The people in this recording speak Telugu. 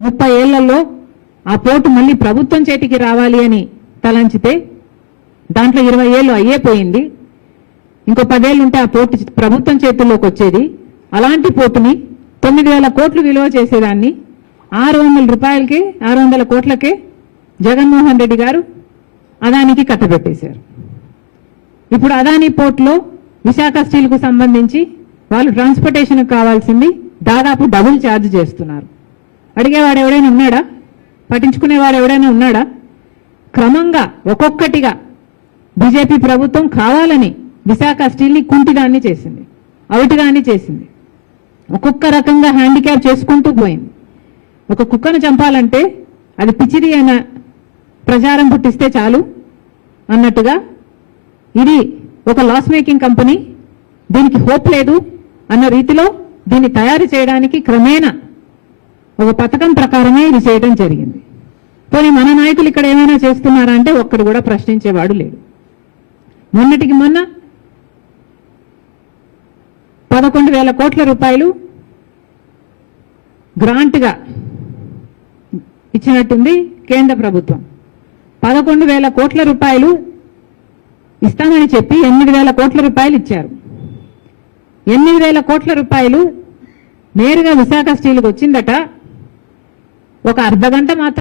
30 ఏళ్లలో ఆ పోర్టు మళ్ళీ ప్రభుత్వం చేతికి రావాలి అని తలంచితే దాంట్లో 20 ఏళ్ళు అయ్యేపోయింది. ఇంకో 10 ఏళ్ళు ఉంటే ఆ పోర్టు ప్రభుత్వం చేతుల్లోకి వచ్చేది. అలాంటి పోర్టుని 9,000 కోట్లు విలువ చేసేదాన్ని 600 కోట్లకే జగన్మోహన్ రెడ్డి గారు అదానికి కట్టబెట్టేశారు. ఇప్పుడు అదాని పోర్టులో విశాఖ స్టీల్కు సంబంధించి వాళ్ళు ట్రాన్స్పోర్టేషన్కి కావాల్సింది దాదాపు డబుల్ ఛార్జ్ చేస్తున్నారు. అడిగేవాడు ఎవడైనా ఉన్నాడా? పట్టించుకునేవాడు ఎవడైనా ఉన్నాడా? క్రమంగా ఒక్కొక్కటిగా బీజేపీ ప్రభుత్వం కావాలని విశాఖ స్టీల్ని కుంటిదాన్ని చేసింది, అవిటిదాన్ని చేసింది. ఒక్కొక్క రకంగా హ్యాండిక్యాప్ చేసుకుంటూ పోయింది. ఒక కుక్కను చంపాలంటే అది పిచ్చిది అయిన ప్రచారం పుట్టిస్తే చాలు అన్నట్టుగా ఇది ఒక లాస్ మేకింగ్ కంపెనీ, దీనికి హోప్ లేదు అన్న రీతిలో దీన్ని తయారు చేయడానికి క్రమేణా ఒక పథకం ప్రకారమే ఇది చేయడం జరిగింది. పోనీ మన నాయకులు ఇక్కడ ఏమైనా చేస్తున్నారా అంటే ఒక్కడు కూడా ప్రశ్నించేవాడు లేడు. మొన్నటికి మొన్న 11,000 కోట్ల రూపాయలు గ్రాంట్గా ఇచ్చినట్టుంది కేంద్ర ప్రభుత్వం. 11,000 కోట్ల రూపాయలు ఇస్తామని చెప్పి 8,000 కోట్ల రూపాయలు ఇచ్చారు. 8,000 కోట్ల రూపాయలు నేరుగా విశాఖ స్టీల్కి వచ్చిందట. ఒక అర్ధగంట మాత్రం